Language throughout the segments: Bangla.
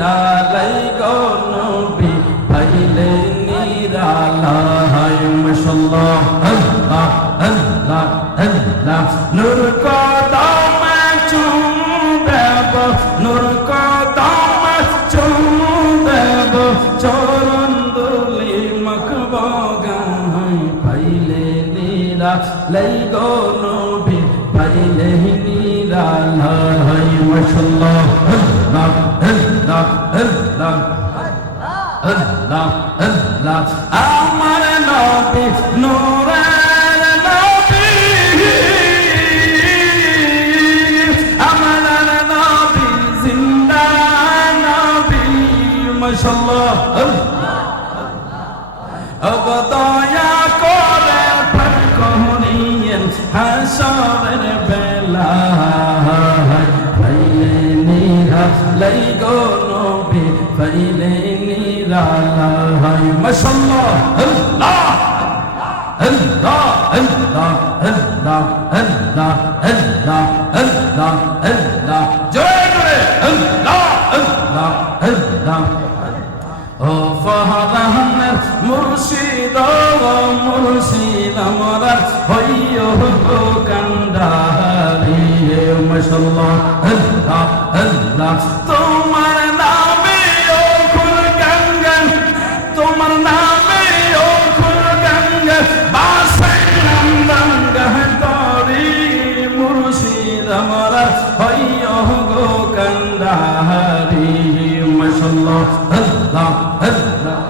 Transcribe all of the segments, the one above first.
নিরালাই গো নবী, পাইলে নিরালাই, মাশাআল্লাহ, আল্লাহ আল্লাহ আল্লাহ। নূর কদম চুম দেব নূর কদম চুম দেব চরণ দুলি মখব গাই পাইলে নীরা লাই গো নবী, পাইলে নীরা আমার নবী, নূরের নবী। আমার নবী, জিন্দা নবী, মাশাআল্লাহ। অবদয়া করে প্রাণ কহনিয়েন হাসরের বে লাই গো নবী ফাইলে নিরালা হাই মাশাআল্লাহ, আল্লাহ আল্লাহ আল্লাহ আল্লাহ আল্লাহ আল্লাহ আল্লাহ আল্লাহ। জয় করে আল্লাহ আল্লাহ আল্লাহ। ও ফহদ আহমেদ মুর্শিদ ও মুর্শিদ আমরা হইয় গো কান্দারি মাশাআল্লাহ আল্লাহ আল্লাহ তোমার আল্লাহ আল্লাহ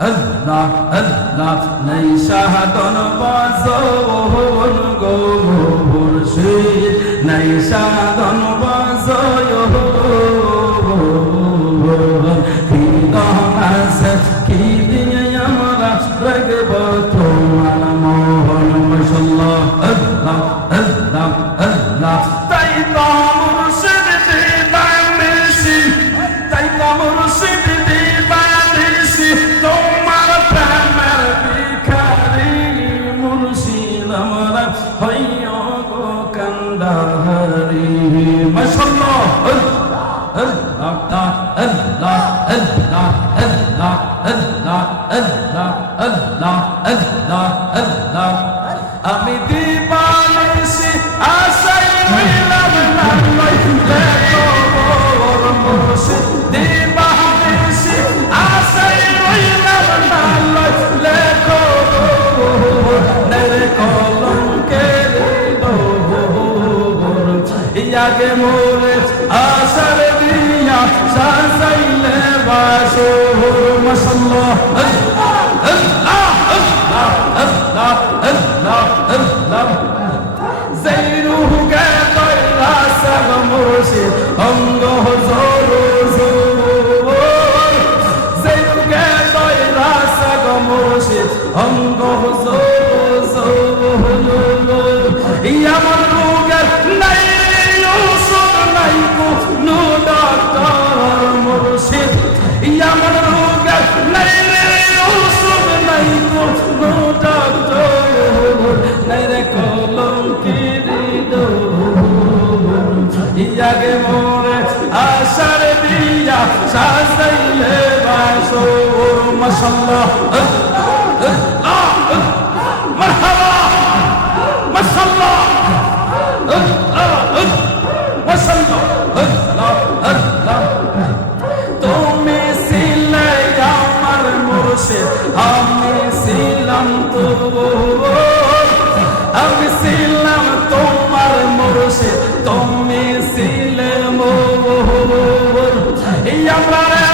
আল্লাহ আল্লাহ নাই শাহাদন বাজন গো মুর্শিদ নাই শাহাদন বাজয় জাগে মোলে আসর দিয়া সাসাইলে বাসো মসল্লো زينه قطع العسل مرسل ইয়াগে মোরে আশার দিয়া সাজাইলে বাসো মাশাআল্লাহ আমি ছিলাম তোমার মুর্শিদ তুমি ছিলে মোর আমরা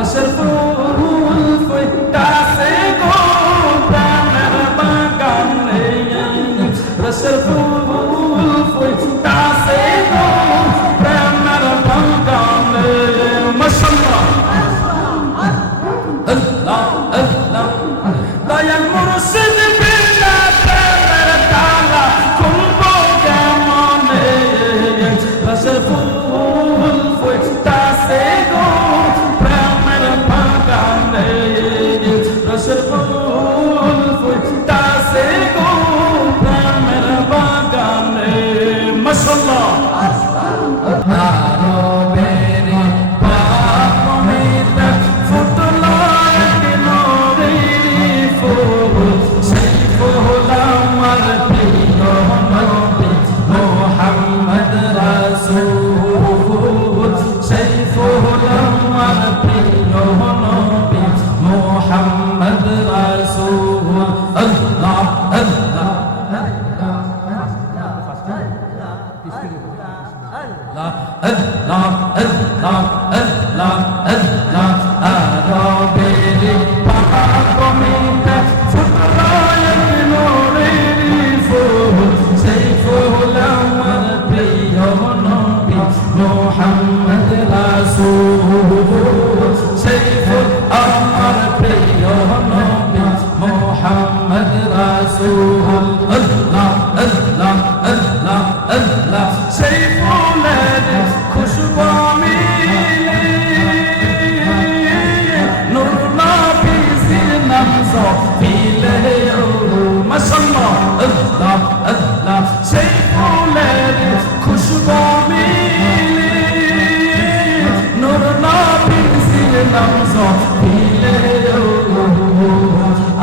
رسل 나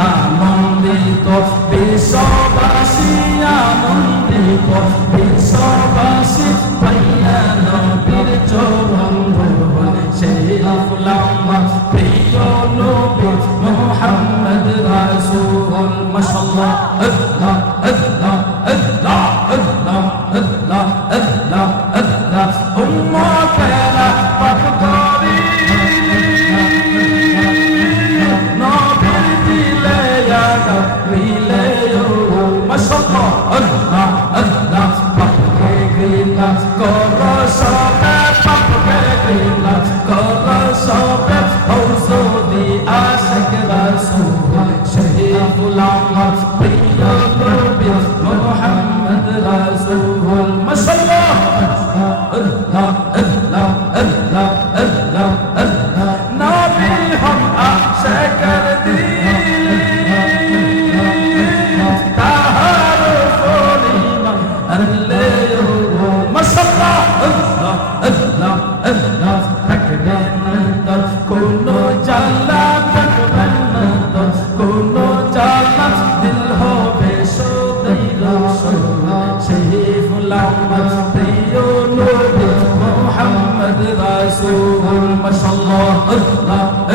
আনন্দিত বিশ্ববাসী আনন্দিত বিশ্ববাসী পাইয়া নবীর চরণ ধরবন সেই আফলাম্মা প্রিয় নবী মুহাম্মদ রাসূল মাশাআল্লাহ আল্লাহ Allah